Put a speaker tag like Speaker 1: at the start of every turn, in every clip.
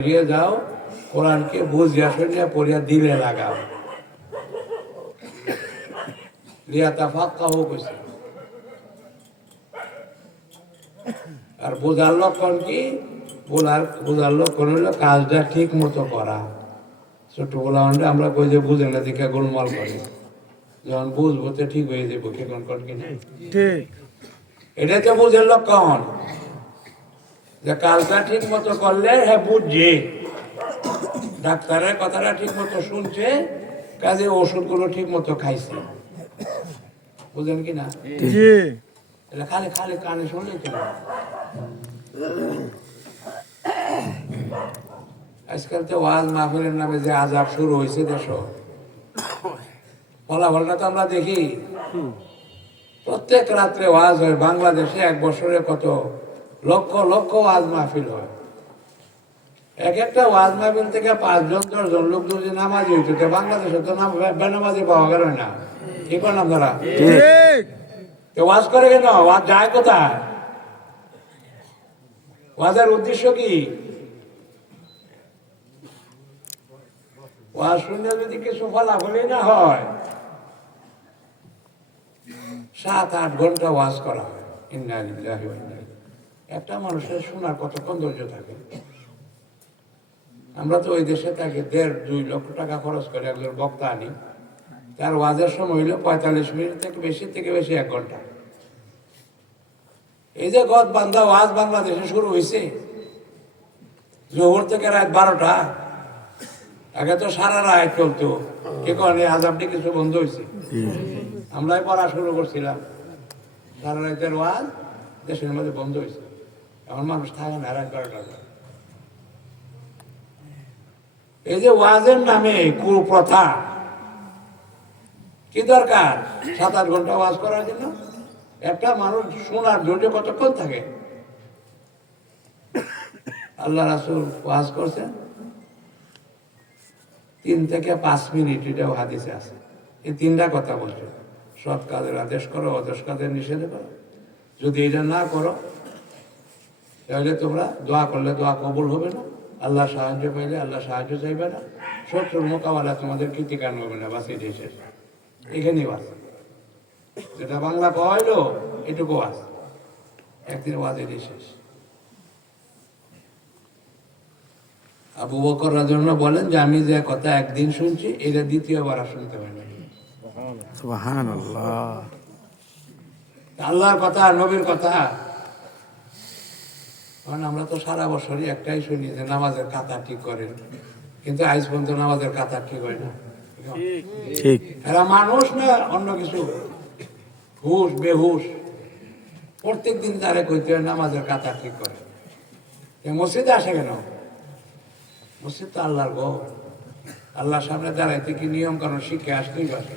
Speaker 1: দিয়ে যাও কোরআনকে বুঝিয়া শুনিয়া পড়িয়া দিলে লাগাও। কইছে। আর বোঝার লক্ষণ কি? বোঝার বোঝার লক্ষণ হলো কাজটা ঠিক মতো করা। ছোট বলা আমরা কই যে বুঝে না দেখে গোলমাল করি। যখন বুঝব তো ঠিক হয়ে যাব কেমন কর কি না
Speaker 2: ঠিক।
Speaker 1: এটা তো বুঝের লক্ষণ। যে কাজটা ঠিক মতো করলে হ্যাঁ বুঝছে। ডাক্তারের কথাটা ঠিক মতো শুনছে কাজে ওষুধগুলো ঠিক মতো খাইছে। বুঝলেন কি না? এটা খালি খালি কানে শুনলে তো আজকাল তো ওয়াজ মাহফিলের নামে যে আজাব শুরু হয়েছে দেশ। ফলাফলটা তো আমরা দেখি। প্রত্যেক রাত্রে ওয়াজ হয় বাংলাদেশে এক বছরে কত লক্ষ লক্ষ ওয়াজ মাহফিল হয়। এক একটা ওয়াজ মাহফিল থেকে পাঁচজন দশজন লোক যদি নামাজি হইতো বাংলাদেশে তো নাম বেনামাজি পাওয়া গেল না। কি করেন আপনারা ওয়াজ করে কেন? ওয়াজ যায় কোথায়? ওয়াজের উদ্দেশ্য কি? ওয়াজ শুনলে যদি কিছু ফলাফলই না হয় সাত আট ঘণ্টা ওয়াজ করা হয়। ইন্না লিল্লাহি ওয়া ইন্না ইলাইহি। একটা মানুষের শোনার কতক্ষণ ধৈর্য থাকে? আমরা তো ওই দেশে থাকি, দেড় দুই লক্ষ টাকা খরচ করে একজন বক্তা আনি। তার ওয়াজের সময় হইল পঁয়তাল্লিশ মিনিট থেকে বেশি থেকে বেশি এক ঘণ্টা। এই যে গদ বান্ধা ওয়াজ বাংলাদেশে শুরু হয়েছে জোহর থেকে রাত বারোটা। আগে তো সারা রাত চলতো। কে কনে আজাবটি কিছু বন্ধ হয়েছে আমরাই পড়া শুরু করছিলাম। সারা রাতের ওয়াজ দেশের মধ্যে বন্ধ হয়েছে এখন মানুষ থাকে না রাত এই যে ওয়াজের নামে কুপ্রথা, কি দরকার? সাত আট ঘণ্টা ওয়াজ করার জন্য? একটা মানুষ শোনার ধৈর্য কতক্ষণ থাকে? আল্লাহ রাসুল ওয়াজ করছেন। তিন থেকে পাঁচ মিনিট এটাও হাদিসে আছে। এই তিনটা কথা বলছে। সৎ কাজের আদেশ করো অদেশ কাজের নিষেধ করো। যদি এটা না করো তাহলে তোমরা দোয়া করলে দোয়া কবুল হবে না। আল্লাহ সাহায্য পাইলে আল্লাহ সাহায্য চাইবে না। শত্রুর মোকাবেলা তোমাদের কৃতিকান হবে না বাসি শেষ। এখানেই বাস যেটা বাংলা কয়লো এটুকু বাস একদিন ওয়াজ শেষ। আবু বকর রাজন বলেন যে আমি যে কথা একদিন শুনছি এটা দ্বিতীয়বার আর শুনতে পারি না। আল্লাহর কথা নবীর কথা। কারণ আমরা তো সারা বছরই একটাই শুনি যে নামাজের কাতা ঠিক করেন। কিন্তু আজ পর্যন্ত নামাজের কাতা ঠিক হয় না।
Speaker 2: ঠিক।
Speaker 1: এরা মানুষ না অন্য কিছু। হুশ বেহুশ। প্রত্যেক দিন তারা কইতে হয় নামাজের কাতা ঠিক করে মসজিদে আসে কেন? মসজিদ তো আল্লাহর গো আল্লাহর সামনে দাঁড়াইতে কি নিয়ম কারণ শিখে আসতেই পারে?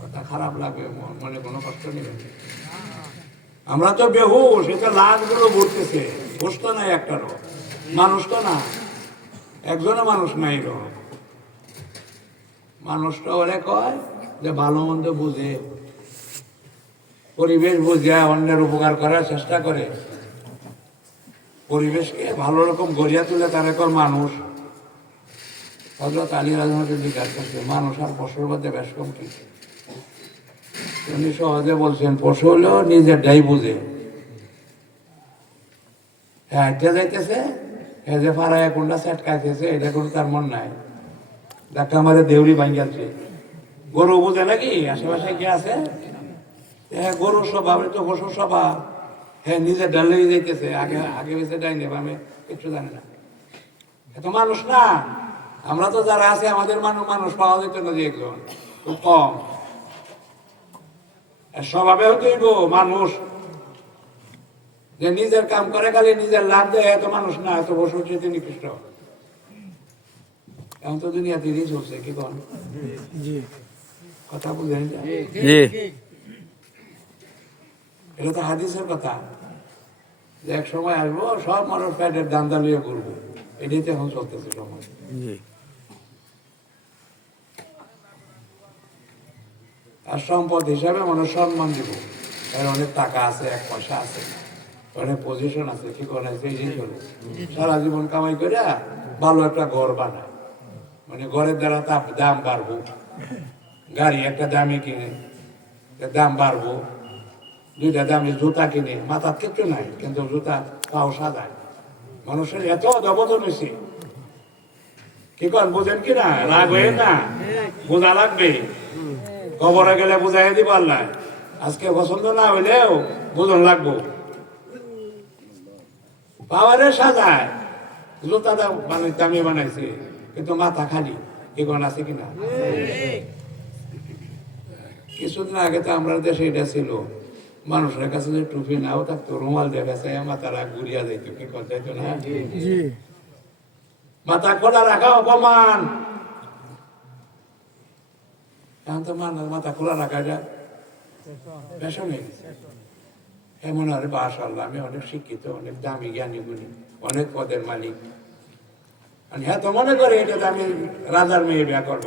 Speaker 1: কথা খারাপ লাগবে মনে কোনো কষ্ট নেই। আমরা তো বেহুশ এটা লাশগুলো ঘুরতেছে। হুশ তো নাই একটারও। মানুষ তো না একজনও মানুষ নাই রো। মানুষটা ওরে কয় যে ভালো মন্দ বুঝে। পরিবেশ বুঝে, অন্যের উপকার করার চেষ্টা করে। পরিবেশকে ভালো রকম গড়িয়া তুলে তার একর মানুষ। হজরত আলী রাজমতের জিজ্ঞাসা করছে। মানুষ আর মধ্যে বেশ কম কি উনি সহজে বলছেন, পশু হলেও নিজেরটাই বুঝে। হ্যাঁ যাইতেছে হ্যাঁ যে ফারায় কোনটা সেট খাইতেছে, এটা কোনো তার মন নাই। দেখা আমাদের দেউরি ভাঙ্গাচ্ছে। গরু বুঝে নাকি? আশেপাশে কি আছে? হ্যাঁ গরু স্বভাব তো পশুর স্বভাব। হ্যাঁ নিজে ডালেই যাইতেছে। আগে আগে বেঁচে ডাই নেব আমি কিচ্ছু জানি না। এত মানুষ না। আমরা তো যারা আছে, আমাদের মানুষ মানুষ পাওয়া যেত না যে একজন। খুব কম। স্বভাবে হইব মানুষ? যে নিজের কাম করে খালি নিজের লাভ দেয় এত মানুষ না এত বসে চেতে নিকৃষ্ট এখন তো দুনিয়া তিরিশ চলছে কি কন? কথা বুঝেন এটা তো হাদিসের কথা। যে এক সময় আসব সব মানুষ প্যাটের দান্দা লিয়ে ঘুরবো এটাই তো এখন চলতেছে সময়। আর সম্পদ হিসাবে মানুষ সম্মান দিব। এর অনেক টাকা আছে, এক পয়সা আছে, অনেক পজিশন আছে কি করে আছে, এই চলে সারা জীবন কামাই করে ভালো একটা ঘর বানায়। মানে ঘরের দ্বারা তাপ দাম বাড়বো। গাড়ি একটা দামে কিনে দাম বাড়বো। দুইটা দামে জুতা কিনে, মাথার কিচ্ছু নাই, কিন্তু জুতা পাও সাদায় মানুষের এত অধবদন হয়েছে। কি কর বুঝেন কিনা রাগ হয়ে না? বোঝা লাগবে? কবরে গেলে বুঝাই দিব আল্লাহ। আজকে পছন্দ না হইলেও বুঝন লাগবো। পাওয়ারে সাজায়। জুতা দাম মানে দামি বানাইছে কিন্তু মাথা খালি। এগুলো আছে কিনা? কিছুদিন আগে তো আমরা দেশে এটা ছিল। মানুষের কাছে যে টুপি নাও থাকতো রুমাল দেখা যায় মাথারা ঘুরিয়া যাইতো কি করতে না? মাথা খোলা রাখা অপমান। এখন তো মানুষ মাথা খোলা রাখা যায়। ফ্যাশন এমন আর আমি অনেক শিক্ষিত, অনেক দামি জ্ঞানী গুণী, অনেক পদের মালিক। আর হ্যাঁ তো মনে করে এটা আমি রাজার মেয়ে বিয়া করব।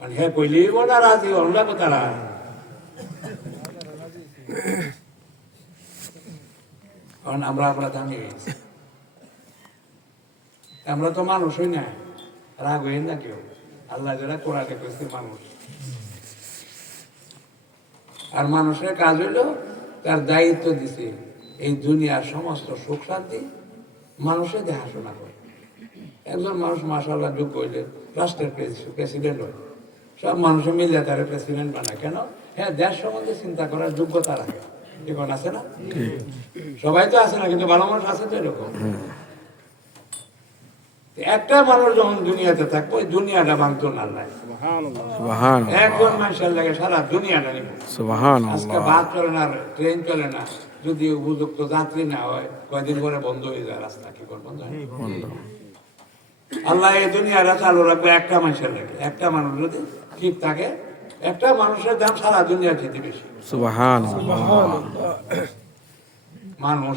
Speaker 1: মানে হ্যাঁ কইলেই না রাজি, অন্য তারা কারণ আমরা আমরা দামি। আমরা তো মানুষই না, রাগ হই না কেউ। আল্লাহ যারা কোরআনে করেছে মানুষ। আর মানুষের কাজ হইল তার দায়িত্ব দিছে এই দুনিয়ার সমস্ত সুখ শান্তি মানুষের দেখাশোনা করে। একজন মানুষ মাসাল্লাহ যোগ্য হইলে রাষ্ট্রের প্রেসিডেন্ট হয়। সব মানুষ মিলে তারা প্রেসিডেন্ট বানায়। কেন? হ্যাঁ দেশ সম্বন্ধে চিন্তা করার যোগ্যতা রাখে। এখন আছে না? সবাই তো আছে না কিন্তু ভালো মানুষ আছে তো এরকম। একটা মানুষ যখন দুনিয়াতে থাকব ওই দুনিয়াটা ভাঙতো না আল্লাহ একজন মানুষের লাগে সারা দুনিয়াটা নিব। আজকে বাস চলে না ট্রেন চলে না যদি উপযুক্ত যাত্রী না হয় কয়দিন পরে বন্ধ হয়ে যায় রাস্তা কি করে বন্ধ আল্লাহ এই দুনিয়াটা চালু রাখবে একটা মানুষের লাগে। একটা মানুষ যদি ঠিক থাকে একটা মানুষের দাম সারা দুনিয়া খেতে বেশি। মানুষ।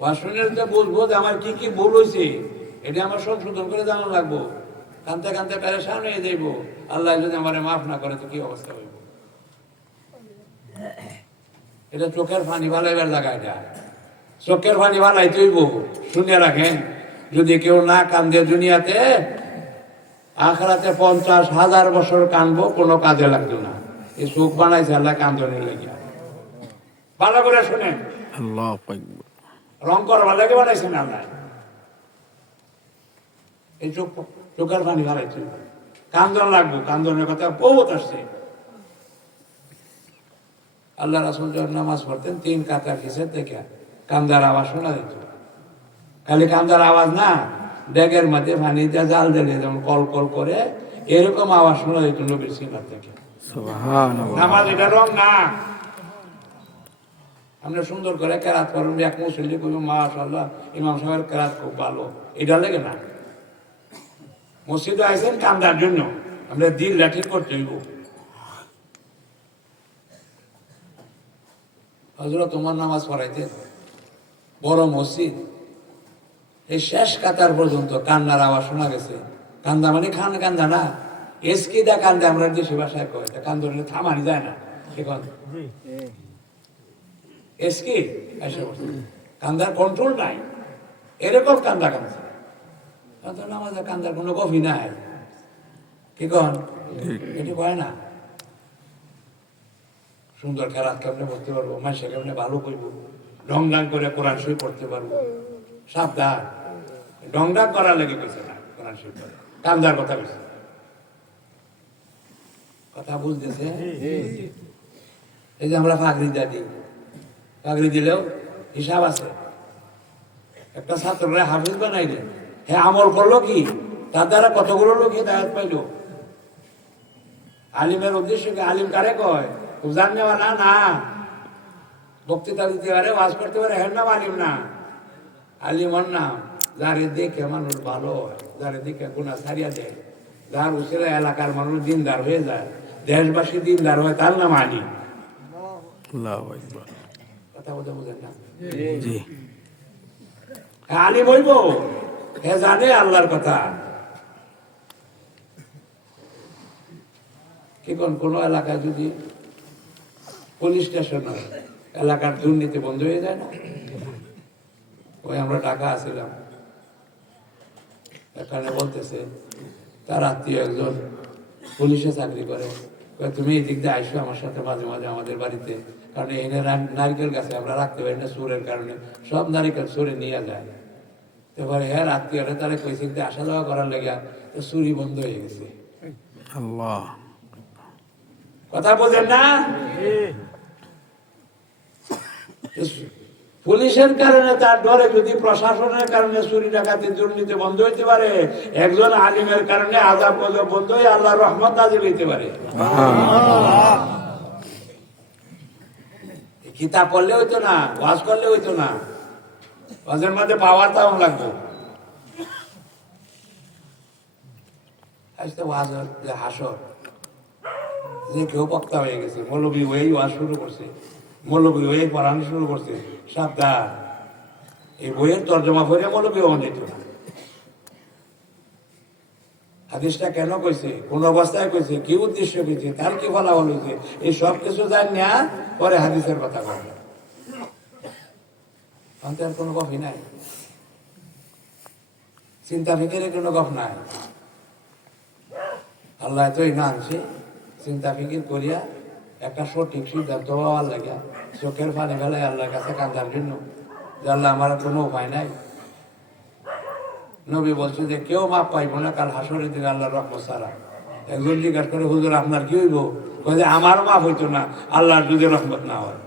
Speaker 1: ওয়াশরুমের তো বুঝব যে আমার কি কি ভুল হয়েছে এটা আমার সংশোধন করে জানা লাগবো। কানতে কানতে পেরেশান হয়ে যাইব। আল্লাহ যদি আমার মাফ না করে, তো কি অবস্থা হইব? এটা চোখের পানি ভালাইবার জায়গা এটা। চোখের পানি ভালাই তৈব শুনে রাখেন। যদি কেউ না কান্দে দুনিয়াতে আখরাতে পঞ্চাশ হাজার বছর কানবো, কোনো কাজে লাগতো না। এই চোখ বানাইছে, আল্লাহ কান্দনের লেগে ভালো করে শুনেন।
Speaker 2: আল্লাহু
Speaker 1: রং করবার লাগে বানাইছেন আল্লাহ এই চোখ চোখের পানি বাড়াইছে কান্দন লাগবো কান্দনের কথা বহুত আসছে। আল্লাহ রাসুল যখন নামাজ পড়তেন তিন কাতার কিসের থেকে কান্দার আওয়াজ শোনা যেত। খালি কান্দার আওয়াজ না ড্যাগের মধ্যে পানিতে জাল দিলে যেমন কল কল করে এরকম আওয়াজ শোনা যেত নবীর সিনার থেকে। নামাজ এটা রং না। আমরা সুন্দর করে কেরাত করুন, এক মুসল্লি কবি মাশাল্লাহ ইমাম সাহেবের কেরাত খুব ভালো। এটা লেগে না। মসজিদে আইসেন কান্দার জন্য। আমরা দিল লাঠি করতে হইব। হজরত তোমার নামাজ পড়াইতে বড় মসজিদ। এই শেষ কাতার পর্যন্ত কান্নার আওয়াজ শোনা গেছে। কান্দা মানে খান কান্দা না। এসকি দা কান্দে আমরা দেশি ভাষায় কয় এটা কান্দনে থামানি যায় না। এখন। এসকি এসে কান্দার কন্ট্রোল নাই। এরকম কান্দা কান্দা নামাজের কান্দার কোনো কফি নাই। কি কন? এটি কয় না? সুন্দর খেলাত কেমনে পড়তে পারব? মাসে কেমনে ভালো করব? ডং ডাং করে কোরআন শরীফ পড়তে পারব? সাবধান। ডং ডাং করার লেগে কইছে না, কোরআন শরীফ পড়ে। কামদার কথা কইছে কথা বুঝতেছে এই যে আমরা ফাগরি দাদি ফাগরি দিলেও হিসাব আছে। একটা ছাত্ররা হাফিজ বানাইলে। হ্যাঁ আমল করল কি? তার দ্বারা কতগুলো লোক হেদায়ত পাইল? আলিমের উদ্দেশ্য কি? আলিম কারে কয়? উজান নেওয়া না না। বক্তৃতা দিতে পারে, ওয়াজ করতে পারে হ্যাঁ নাম আলিম না। আলিম ওর নাম, যারে দেখে মানুষ ভালো হয়, যারে দেখে গুণা ছাড়িয়া দেয়। যার উচিরা এলাকার মানুষ দিনদার হয়ে যায়, দেশবাসী দিনদার হয়, তার নাম আলিম
Speaker 2: আল্লাহু
Speaker 1: কথা বলতে বুঝেন না।
Speaker 2: জি।
Speaker 1: হ্যাঁ, আলিম হে জানে আল্লাহর কথা। কি কোন কোন এলাকায় যদি পুলিশ স্টেশন হয় এলাকার দুর্নীতি বন্ধ হয়ে যায় না? ওই আমরা ঢাকা আসছিলাম এখানে বলতেছে তার আত্মীয় একজন পুলিশে চাকরি করে। তুমি এই দিক দিয়ে আইসো আমার সাথে মাঝে মাঝে আমাদের বাড়িতে। কারণ এনে নারকেল গাছে আমরা রাখতে পারি না সুরের কারণে। সব নারিকেল সুরে নিয়ে যায়। এবারে হ্যাঁ আত্মীয়রা তারা কইছে যে আসা যাওয়া করার লেগে তো চুরি বন্ধ হয়ে গেছে।
Speaker 2: আল্লাহ।
Speaker 1: কথা বোঝেন না? পুলিশের কারণে তার ডরে যদি প্রশাসনের কারণে চুরি ডাকাতি দুর্নীতি বন্ধ হইতে পারে। একজন আলিমের কারণে আজাব গজব বন্ধ হয়ে আল্লাহ রহমত নাজিল হইতে পারে। কিতাব পড়লে হইতো না ওয়াজ করলে হইতো না। ওয়াজের মধ্যে পাওয়ার তাও লাগবে। আজ তো ওয়াজ যে হাসর। যে কেউ বক্তা হয়ে গেছে মৌলবী ওই ওয়াজ শুরু করছে। মৌলবী হয়ে পড়ানো শুরু করছে। সাবধান। এই বইয়ের তর্জমা পড়ে মৌলবী হওয়া যেত হাদিসটা কেন কইছে? কোন অবস্থায় কইছে? কি উদ্দেশ্য কইছে? তার কি ফলাফল হয়েছে এই সব কিছু জান না পরে হাদিসের কথা বলে। অন্তর কোনো কফি নাই। চিন্তা ফিকিরে কোনো গপ নাই। আল্লাহ তো না আনছে চিন্তা ফিকির করিয়া একটা সঠিক সিদ্ধান্ত হওয়ার লাগে চোখের পানি ফেলায় আল্লাহর কাছে কান্দার জন্য। আল্লাহ আমার কোনো উপায় নাই। নবী বলছে যে, কেউ মাপ পাইব না কাল হাসরের দিন আল্লাহর রহমত সারা একজন জিজ্ঞাসা করে, হুজুর, আপনার কি হইব? যে, আমার মাপ হইতো না, আল্লাহর যদি রহমত না হয়।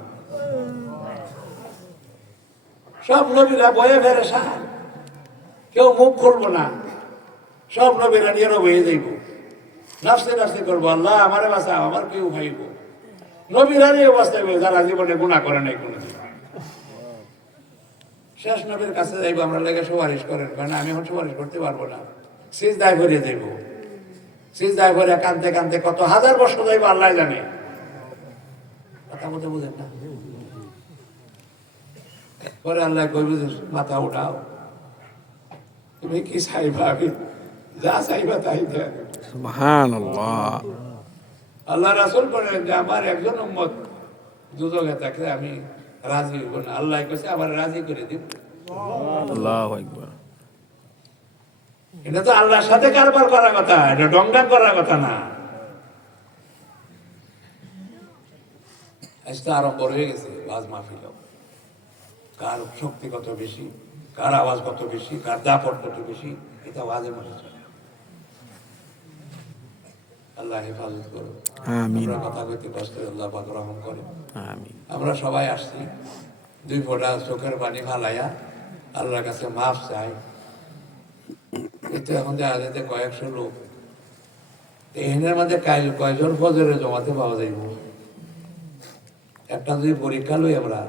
Speaker 1: সব নবীরা বয়ে ফেরে সার কেউ মুখ খুলবো না। সব নবীরা নিয়ে বয়ে যাইব। নাফসে নাফসে করব, আল্লাহ, আমারে বাসা আমার কেউ ভাইব নবীরা এই অবস্থায় যারা জীবনে গুণা করে নাই কোনো শেষ নবীর কাছে যাইবো, আমরা লেগে সুপারিশ করেন, কারণ আমি এখন সুপারিশ করতে পারব না। সিজ দায় ভরিয়ে যাইব। সিজ দায় ভরিয়ে কানতে কানতে কত হাজার বছর যাইবো, আল্লাহ জানে। কথা বলতে বুঝেন না? পরে আল্লাহ কইবে মাথা উঠাও। তুমি কি চাইবা? যা চাইবা তাই দেন।
Speaker 2: সুবহানাল্লাহ।
Speaker 1: আল্লাহ রাসুল বলেন যে আমার একজন উম্মত দুজকে থাকলে আমি রাজি হইব না। আল্লাহ কইছে আবার রাজি করে দিব এটা তো আল্লাহর সাথে কারবার করার কথা এটা ডংডাং করার কথা না। আজ তো আরম্ভ হয়ে গেছে বাজ মাহফিল কার শক্তি কত বেশি কার আওয়াজ কত বেশি কার দাপট কত বেশি এটা ওয়াজের মধ্যে চলে আল্লাহ হেফাজত
Speaker 2: আমিন।
Speaker 1: আমরা কথা কষ্ট আল্লাহ পাক রহম
Speaker 2: আমিন।
Speaker 1: আমরা সবাই আসছি। দুই ফোঁটা চোখের পানি ফালাইয়া আল্লাহর কাছে মাফ চাই। কিন্তু এখন দেখা যাচ্ছে কয়েকশো লোক এখানের মধ্যে কাইল কয়জন ফজরে জমাতে পাওয়া যাইব একটা যদি পরীক্ষা লই আমরা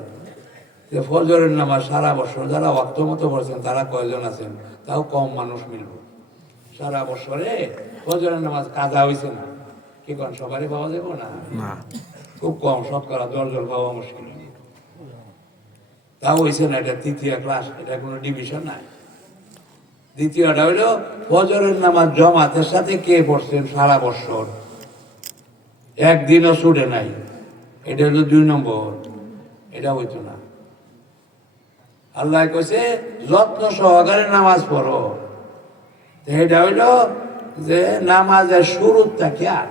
Speaker 1: যে ফজরের নামাজ সারা বছর যারা অক্ত মতো পড়ছেন তারা কয়জন আছেন? তাও কম মানুষ মিলব। সারা বছরে ফজরের নামাজ কাজা হয়েছে না। কি কন সবারই পাওয়া যাব না?
Speaker 2: না।
Speaker 1: খুব কম শতকরা দশজন পাওয়া মুশকিল। তাও হয়েছে না এটা তৃতীয় ক্লাস এটা কোনো ডিভিশন নাই। দ্বিতীয়টা হইল ফজরের নামাজ জমাতের সাথে কে পড়ছেন সারা বছর? একদিনও ছুটে নাই। এটা হলো দুই নম্বর। এটা হইতো না। আল্লাহ কইছে যত্ন সহকারে নামাজ পড়ো। এটা হইল যে নামাজের শুরুর থাকে আর?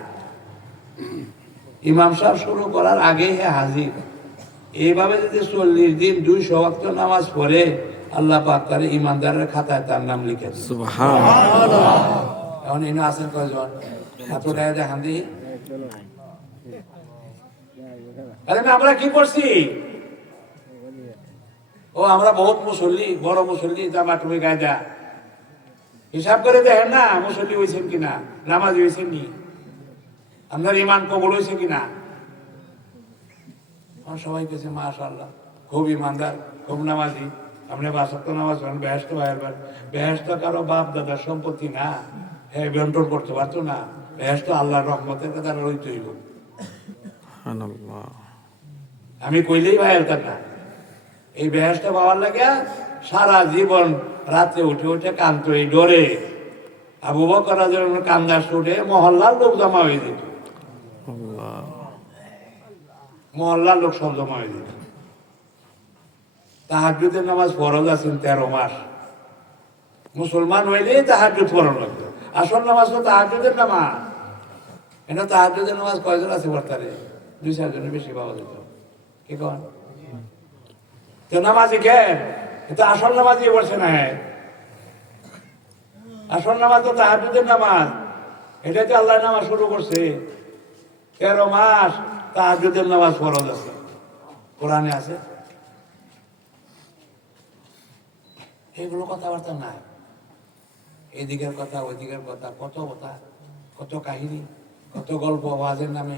Speaker 1: ইমাম সাহেব শুরু করার আগে হে হাজির। এইভাবে যদি চল্লিশ দিন দুইশো ওয়াক্ত নামাজ পড়ে আল্লাহ পাক তার ইমানদারের খাতায় তার নাম লিখে এখন এনে আছেন কয়জন? এত দেখান দিই আরে আমরা কি করছি ও আমরা বহুত মুসল্লি বড় মুসল্লি জামা তুমি গায়ে দেয়া। হিসাব করে দেখেন না মুসল্লি হয়েছেন কিনা নামাজ হয়েছেন নি। আপনার ইমান কবল হয়েছে কিনা? আমার সবাই কেছে মাশাল্লাহ খুব ইমানদার খুব নামাজি। আপনি বাসক্ত নামাজ পড়েন বেহেস্ত ভাইয়ের বেহেস্ত কারও বাপ দাদার সম্পত্তি না। হ্যাঁ বন্টন করতে পারতো না। বেহেস্ত আল্লাহর রহমতের কথা রইতে হইব। আমি কইলেই ভাই হতাম না এই বেহেস্ত পাওয়ার লাগে সারা জীবন রাতে উঠে উঠে কান্ত এই ডরে। আবু বকর রাদিয়াল্লাহু আনহু কান্দা শুটে মহল্লার লোক জমা হয়ে যেত। মহল্লার লোক সব জমা হয়ে যেত। তাহাজুদের নামাজ ফরজ আছেন তেরো মাস। মুসলমান হইলেই তাহাজুদ ফরজ লাগতো আসল নামাজ তো তাহাজুদের নামাজ। এটা তাহাজুদের নামাজ কয়জন আছে বর্তারে? দুই চারজনের বেশি পাওয়া যেত। কি কন? তো নামাজি কেন? এটা আসল নামাজই বলছে না আসল নামাজ তো তাহাজুদের নামাজ। এটা তো আল্লাহ নামাজ শুরু করছে। তেরো মাস তাহাজুদের নামাজ ফরজ আছে। কোরআনে আছে। এগুলো কথাবার্তা নাই। এদিকের কথা, ওইদিকের কথা, কত কথা, কত কাহিনী, কত গল্প আওয়াজের নামে।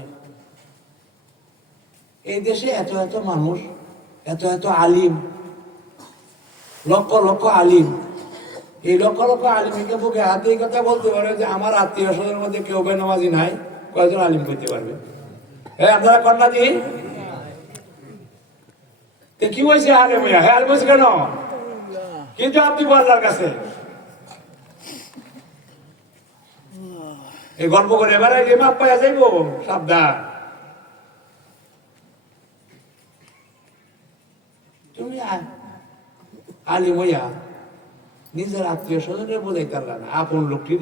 Speaker 1: এই দেশে এত এত মানুষ, এত এত আলিম লক্ষ লক্ষ আলিম। এই লক্ষ লক্ষ আলিমকে বুকে হাতে এই কথা বলতে পারে যে আমার আত্মীয় স্বজনের মধ্যে কেউ বেনামাজি নাই কয়েকজন আলিম করতে পারবে? হ্যাঁ আপনারা কন্যা দি কি হয়েছে আগে মিয়া? হ্যাঁ হয়েছে কেন? কি জবাব দিব আল্লাহর কাছে? এই গল্প করে এবারে এই মাপ পাইয়া যাইব, সাবধান। তুমি আ- আলিম নিজের আত্মীয় স্বজনের বোঝাই পারলা না আপন লোকটি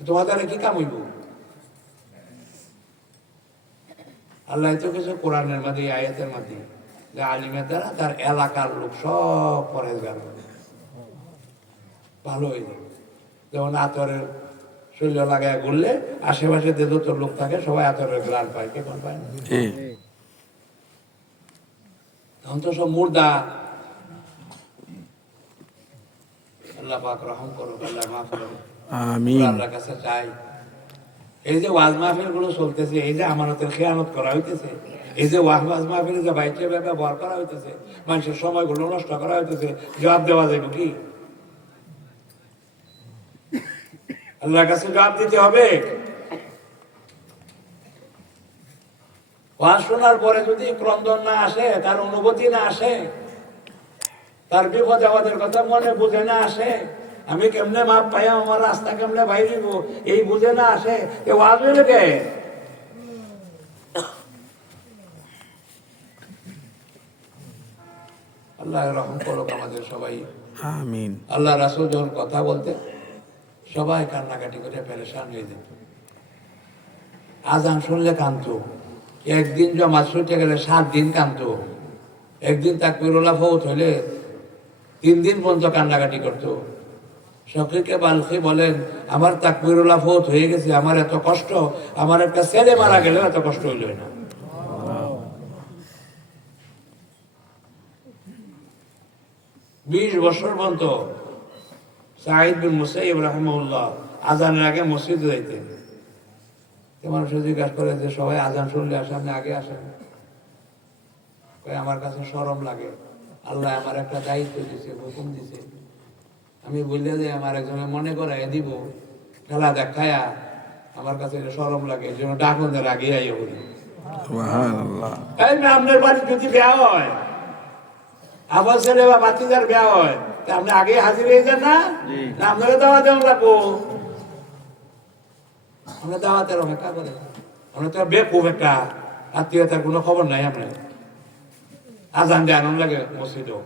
Speaker 1: তোমার দ্বারা কি কাম হইব? আল্লাহ তো কিছু কোরআনের এই আয়াতের মধ্যে যে আলিমের দ্বারা তার এলাকার লোক সব পরেজগার হবে। ভালো হয়ে যাবে যেমন আতরের শরীর লাগায় ঘুরলে আশেপাশে যে যত লোক থাকে সবাই আতরের গ্রান পায় কে পায় না? তখন তো সব মুর্দা আল্লাহ পাক রহম করো আল্লাহ মাফ করো
Speaker 2: আমিন।
Speaker 1: আল্লাহর কাছে চাই এই যে ওয়াজ মাহফিলগুলো চলতেছে এই যে আমানতের খেয়ানত করা হইতেছে এই যে ওয়াজ ওয়াজ মাহফিলে যে করা হইতেছে মানুষের সময়গুলো নষ্ট করা হইতেছে জবাব দেওয়া যাবে কি? আল্লাহর কাছে জবাব দিতে হবে। ওয়াজ শোনার পরে যদি ক্রন্দন না আসে তার অনুভূতি না আসে তার বিপদ আমাদের কথা মনে বুঝে না আসে। আমি কেমনে মাপ পাই আমার রাস্তা কেমনে ভাই দিব এই বুঝে না আসে। এ ওয়াজ হইলে কে আল্লাহ রহম করুক আমাদের সবাই।
Speaker 2: আমিন।
Speaker 1: আল্লাহ রাসুল যখন কথা বলতে সবাই কান্নাকাটি করে পেরেশান হয়ে যেত। আজান শুনলে কান্ত একদিন জমা ছুটে গেলে সাত দিন কান্ত একদিন তাকবিরুল্লাহ ফৌত হইলে তিন দিন পর্যন্ত কান্নাকাটি করতো। শফিকে বালখি বলেন, আমার তাকবিরুল্লাহ ফৌত হয়ে গেছে, আমার এত কষ্ট, আমার একটা ছেলে মারা গেলেও এত কষ্ট হইল না। বিশ বছর পর্যন্ত সাহিদ বিন মুসাইব রহমউল্লাহ আজানের আগে মসজিদে যাইতেন। মানুষ জিজ্ঞাসা করে যে, সবাই আজান শুনলে আসে আপনি আগে আসেন? আমার কাছে সরম লাগে। আল্লাহ আমার একটা দায়িত্ব দিছে হুকুম দিছে। আমি বললে যে আমার একজনে মনে করে দিব খেলা দেখায়া আমার কাছে এটা সরম লাগে এই জন্য ডাকুনদের আগে আইয়া বলি।
Speaker 2: সুবহানাল্লাহ।
Speaker 1: এই না আপনার বাড়ি যদি বিয়া হয় আবার ছেলে বা বাতিজার বিয়া হয় তা আপনি আগে হাজির হয়ে যান না? আপনাকে দাওয়া দেওয়া লাগবো। আমরা দাওয়াতের অপেক্ষা করে। আমরা তো বেকুব একটা আত্মীয়তার কোনো খবর নাই আপনার। আজান দেয় আনন্দ লাগে মসজিদেও।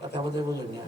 Speaker 1: কথা বলতে বুঝুন না